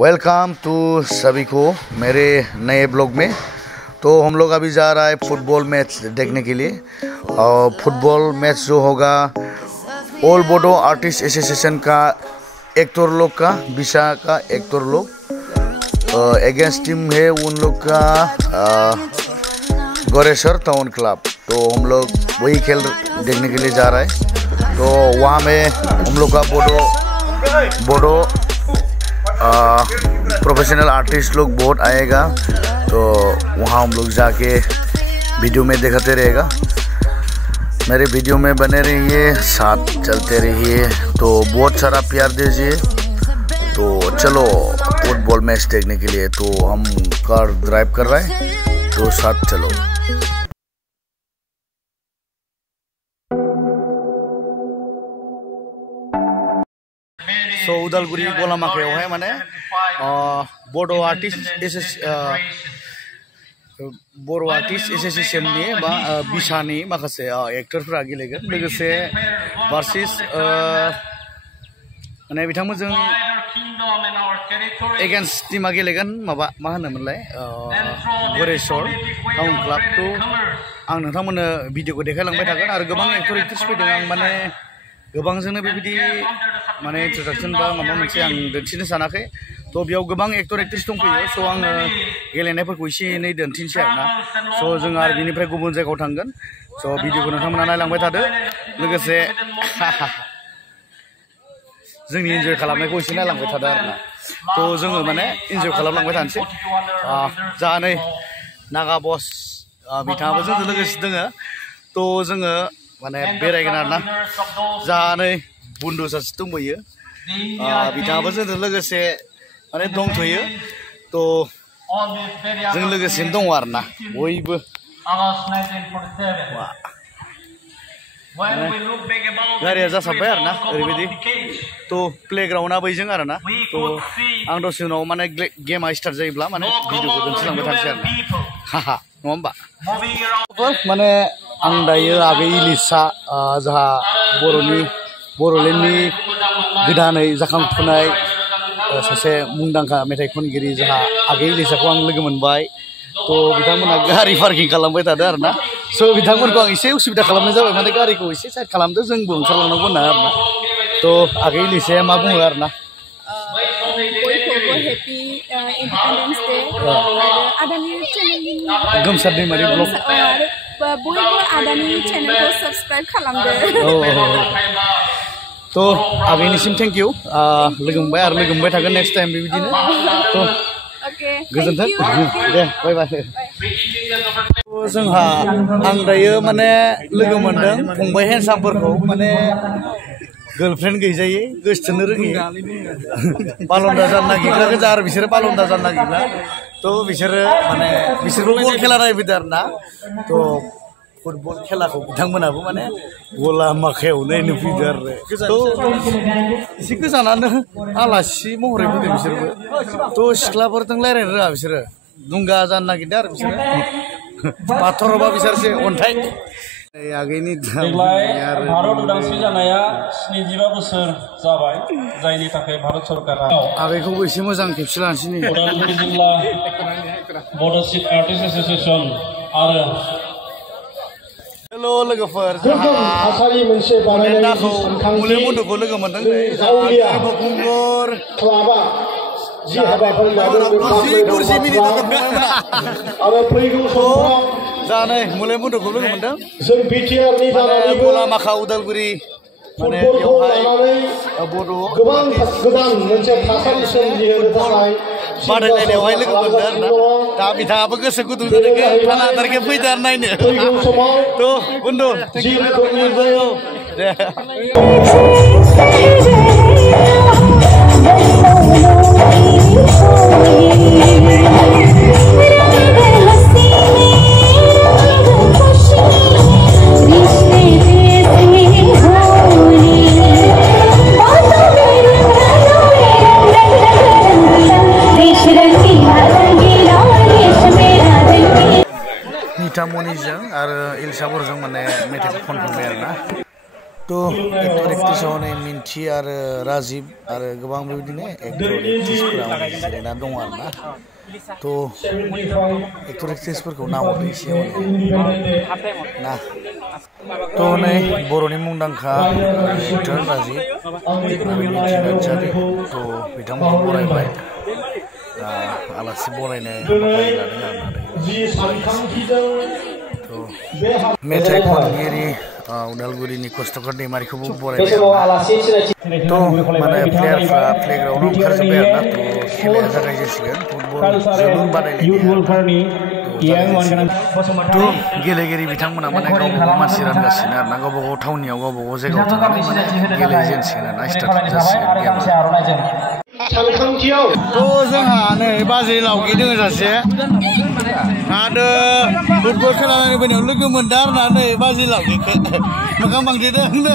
Welcome to सभी को मेरे नए ब्लॉग में। तो हम लोग अभी जा रहा है फुटबॉल मैच देखने के लिए। और फुटबॉल मैच जो होगा ऑल बोडो आर्टिस्ट एसोसिएशन का एक्टर लोग का विशा का एक्टर लोग अगेंस्ट टीम है उन लोग का गोरेश्वर टाउन क्लब। तो हम लोग वही खेल देखने के लिए जा रहा है। तो वहाँ में हम लोग का बोडो प्रोफेशनल आर्टिस्ट लोग बहुत आएगा। तो वहाँ हम लोग जाके वीडियो में दिखाते रहेगा। मेरे वीडियो में बने रहिए, साथ चलते रहिए। तो बहुत सारा प्यार दीजिए। तो चलो फुटबॉल मैच देखने के लिए। तो हम कार ड्राइव कर रहे हैं, तो साथ चलो। तो उदालगुरी गलामाखायावहाय माने बड' आर्टिस्ट एसोसिएशननि बा बिसानि माखासे एक्टरफोरा गेलेगोन लोगोसे भार्सेस माने बिथांमोनजों एगेन्स्ट टीमा गेलेगोन माबा मा होनोमोनलाय गोरेश्वर टाउन क्लाब। तो आं नोंथांमोननो भिडिअखौ देखायलांबाय थागोन। आरो गोबां एक्टर एक्ट्रेस फैदों। आं माने गोबांजोंनो बेबायदि माने इन्ट्रडाक्सन बा माबा मोनसे आं दिन्थिनो सानाखै। तो बेयाव गोबां एक्टर एक्ट्रेस दंफैयो। स' आङो गेलेनायफोरखौ एसे एनै दिन्थिनोसै आरोना। स' जों आरो बिनिफ्राय गुबुन जायगायाव थांगोन। स' भिडिअखौ नोंथांमोना नायलांबाय थादो। लोगोसे जोंनि इन्जय खालामनायखौ एसे नायलांबाय थादो आरोना। तो जोङो माने इन्जय खालामलांबाय थानोसै। जा नै नागा बस बिथाङाबो जोंजों लोगोसे दोङो। तो जोङो माने बेरायगोन आरोना। जा नै बुन्दु सासे दंबोयो, बिथाङाबो जोंजों लोगोसे माने दंथ'यो। तो जों लोगोसेनो दङ आरोना बयबो। गारिया जासाबबाय आरोना ओरैबायदि। तो प्लेग्राउन्डआ बैजों आरोना। तो आं दसे उनाव माने गेमा स्टार्ट जायोब्ला माने भिडिअखौ दिन्थिलांबाय थानोसै आरोना। हाहा नङा होमबा? माने आं दायो आगै इलिसा जोंहा बर'लेण्डनि गोदानै जाखांफुनाय सासे मुंदांखा मेथाइ खनगिरि जोंहा आगै इलिसाखौ आं लोगो मोनबाय। तो बिथांमोना गारि पार्किं खालामबाय थादों आरोना। स' बिथांमोनखौ आं एसे उसुबिदा खालामनाय जाबाय। माने गारिखौ एसे साइड खालामदो, जोंबो ओंखारलांनांगौ होनना आरोना। तो आगै इलिसाया मा बुङो आरोना? बयखौबो हेपि इन्डिपेन्डेन्स डे आरो आदानि चेनेलनि गोमसार दैमारि ब्लग बयबो आदानि चेनेलखौ साबस्क्राइब खालामदो। तो आगैनिसिम थेंक इउ। लोगो मोनबाय आरो लोगो मोनबाय थागोन नेक्स्ट टाइम बेबायदिनो। तो गोजोन्थों दे बाय बाय। जोंहा आं दायो माने लोगो मोनदों फंबाय हेन्डसामफोरखौ। माने गार्लफ्रेन्ड गैजायै, गोसथोनो रोङि बालन्दा जानो नागिरग्रा गोजा आरो बिसोरो बालन्दा जानो नागिरग्रा। तो बिसोरो माने बिसोरबो बल खेला नायफैदों आरोना। तो फुटबल खेलाखौ बिथांमोनाबो माने गलामाखायाव नायनो फैदों आरो। तो एसे गोजानानो आलासि महरै फैदों बिसोरबो। तो सिख्लाफोरजों रायज्लायनो रोङा बिसोरो, दुंगा जानो नागिरदों आरो बिसोरो। बाथरबा बिसोरसो अन्थाइ। आगैनि भारत उदांस्रि जानाया 77 बोसोर जाबाय, जायनि थाखाय भारत सरकारा आगैखौबो एसे मोजां खेबसे लानोसै नै। उदालगुरि जिल्ला बड' आर्टिस्ट एसोसिएसन आरो हेलो लोगोफोर, जोंहा मुले मुन्दुखौ लोगो मोनदों। जि हाबाफारि जानाय मुले मुन्दुखौ लोगो मोनदों। जों बिटिआरनि जानानै गलामाखा उदालगुरि माने बेवहाय बड' गोबां गोदान मोनसे थासारि सोमजिहोनो थाखाय बादायलायनायावहाय लोगो मोनदों आरोना। दा बिथाङाबो गोसो गुदुं जादों, थाना आदारखे फैदो आरो नायनो। तो बुन्दु दे। नितामनिजों आरो इलिसाफोरजों माने मेथाइखौ खनखांबाय आरोना। तो एक्टर एक्ट्रिसाव नै मिन्थि आरो राजिब आरो गोबां बेबायदिनो एक्टर एक्ट्रिसफोरा जिरायना दं आरोना तो एक्टर एक्ट्रिसफोरखौ नाहरदो एसे ना तो नै बर'नि मुंदांखा एक्टर राजिब आरो मिन्थि नार्जारि तो बिथांमोनखौ बरायबाय आलासि बरायनाय हाबाफारि लादों आरोना मेथाइ खनगिरि उदालगुरिनि कस्तकर दैमारिखौबो बरायबाय तो माने प्लेयारफ्रा प्लेग्राउन्डआव ओंखारजोब्बाय आरोना तो खेलाया जागायजेनसिगोन फुटबल जोलुर बादायलायनाय तो गेलेगिरि बिथांमोना माने गावबा गाव मानसि रानगासिनो आरोना गावबा गाव थावनियाव गावबा गाव जायगायाव थांनानै माने गेलेजेनसिगोन आरोना स्टार्ट जासिगोन गेमा तो जोंहा नै बाजै लावगि दोङो सासे आरो फुटबल खेला नायनो फैनायाव लोगो मोनदों आरोना नै बाजै लावगिखौ मोखां बांदेदों नै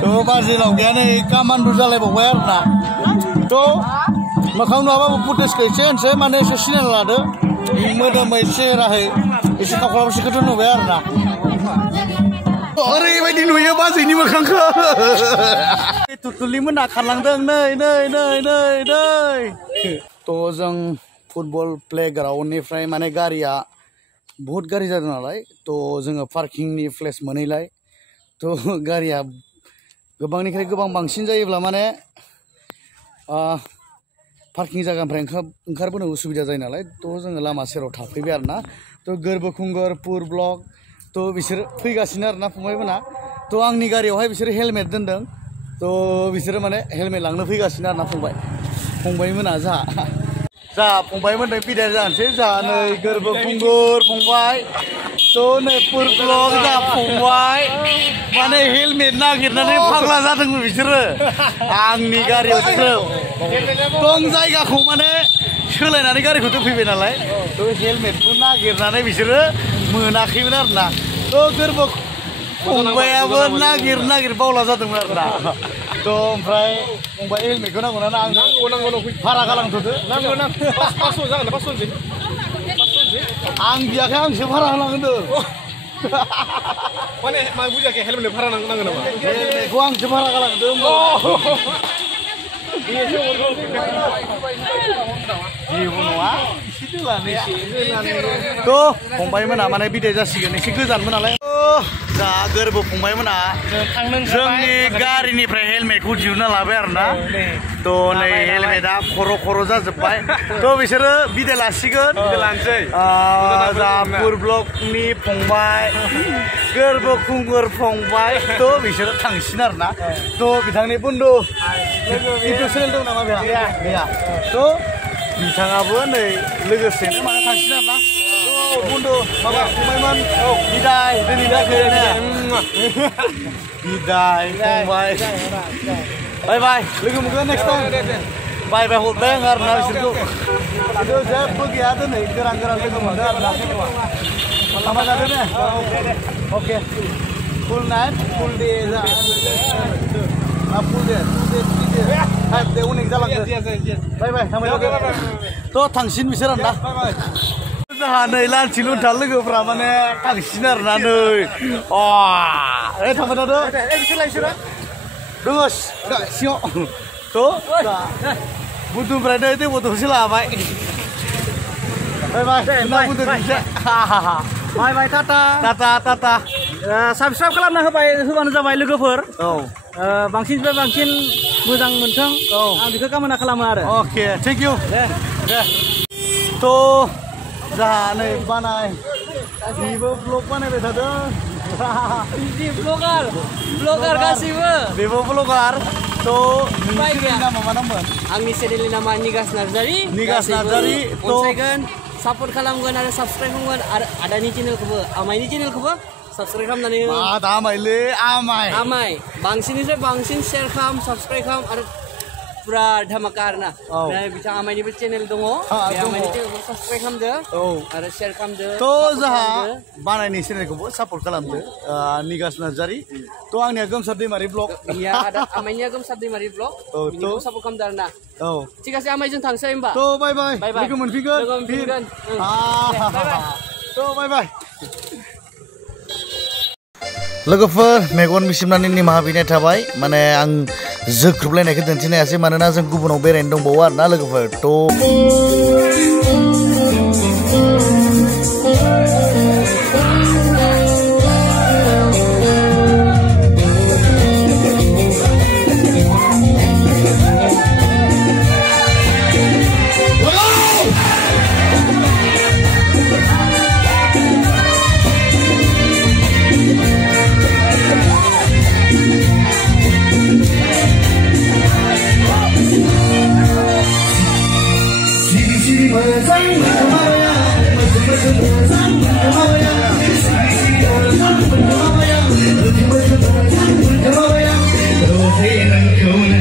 तो बाजै लावगिया नै कामान्डु जालायबावबाय आरोना तो मोखां नुवाबाबो फुटेजखौ एसे होनसै माने एसे सिनायना लादो मोदोमै सेहेराहै एसे खावख्लाबसेखौथ' नुबाय आरोना ओरैबायदि नुयो बाजैनि मोखांखौ तुतुलिमोना खारलांदों नै नै नै नै नै तो जों फुटबल प्लेग्राउन्डनिफ्राय माने गारिया बहुत गारि जादों नालाय तो जोङो पार्किंनि प्लेस मोनैलाय तो गारिया गोबांनिफ्राय गोबां बांसिन जायोब्ला माने पार्किं जायगानिफ्राय ओंखारबोनो उसुबिदा जायो नालाय तो जोङो लामा सेराव थाफैबाय आरोना तो गोरबोखुंगुर पुर ब्लक तो बिसोर फैगासिनो आरोना फंबायमोना तो आंनि गारियावहाय बिसोर हेलमेट दोनदों तो बिसोरो माने हेलमेट लांनो फैगासिनो आरोना फंबायमोना जा फंबायमोनजों बिदाय जानोसै जा नै गोरबोखुंगुर फंबाय तो नै पुर ब्लक जा फंबाय माने हेलमेट नागिरनानै फाग्ला जादोंमोन बिसोरो आंनि गारियाव दं जायगाखौ माने सोलायनानै गारिखौ दोनफैबाय नालाय तो हेलमेटखौ नागिरनानै बिसोरो मोनाखैमोन आरोना तो गोरबो फंबायाबो नागिर बावला जादोंमोन आरोना तो ओमफ्राय फंबाय हेलमेटखौ नांगौना नांगौ भारा गालांथ'दो आं बियाखै आंसो भारा होनांगोन माने मा बुजियाखै हेलमेट भारा नांगौ नामा हेलमेटखौ आंसो भारा गालांदो जेबो नङा एसे दोलानै तो फंबायमोना माने बिदाय जासिगोन एसे गोजानमोन नालाय जा गोरबो फंबायमोना जोंनि गारिनिफ्राय हेलमेटखौ दिहुनना लाबाय आरोना तो नै हेलमेटआ खर' जाजोब्बाय तो बिसोरो बिदाय लासिगोन जा पुर ब्लकनि फंबाय गोरबोखुंगुर फंबाय तो बिसोरो थांसिन आरोना तो बिथांनि बन्धु इउटुब चेनेल दं नामा बेहा तो बिथाङाबो नै लोगोसेनो माने थांसिन आरोना बन्धु माबा फंबायमोन बिदाय दिनै जाखो बिदाय फंबाय बाय लोगो मोनगोन नेक्स्ट टाइम बाय हरबाय आं आरोना बिसोरखौ खिन्थु जेबो गैया दिनै गोरान लोगो मोनदों आरोना थांबाय थादो ने अके फुल नाइट फुल डे फुल डे 5 डे उनिक जालांदो बाय थांबाय तो थांसिन बिसोर आरोना जोंहा नै लान्थि लुन्था लोगोफ्रा माने थांसिन आरोना नै थांबाय थादो दङ सिङाव तो बुधुनिफ्राय नै दै बथलसो लाबाय बाय टाटा साबस्क्राइब खालामना होबानो जाबाय लोगोफोर बांसिननिफ्राय बांसिन मोजां मोनथों आं बेखौ कामना खालामो आरो अके थेंक इउ दे तो जाहा नै बानाय बेबो ब्लग बानायबाय थादों ब्लगार गासैबो बेबो ब्लगार तो नोंनि नामा मा नाममोन आंनि चेनेलनि नामा निगास नार्जारि अनसायगोन सापर्ट खालामगोन आरो साबस्क्राइब खालामगोन आरो आदानि चेनेलखौबो आमाइनि चेनेलखौबो साबस्क्राइब खालामनानै आमाइलै आमाइ बांसिननिफ्राय बांसिन शेयार खालाम साबस्क्राइब खालाम आरो पुरा धमाका आरोना बिथां आमाइनिबो चेनेल दङ बे आमाइनि चेनेलखौ साबस्क्राइब खालामदो आरो शेयार खालामदो तो जाहा बानायनि चेनेलखौबो सापर्ट खालामदो निगास नार्जारि तो आंनिया गोमसार दैमारि ब्लग आमाइनिया गोमसार दैमारि ब्लग बिनिखौ सापर्ट खालामदो आरोना ठीक আছে आमाइजों थांसै होमबा तो बाय लोगो मोनफिनगोन बाय तो बाय लोगोफोर मेगन मिसिमनानै निमाहा बिनाय थाबाय माने आं जोख्रुबलायनायखौ दिन्थिनो हायासै मानोना जों गुबुनाव बेरायनो दंबावो आरोना लोगोफोर Hãy subscribe cho kênh Ghiền Mì Gõ để không bỏ lỡ những video hấp dẫn.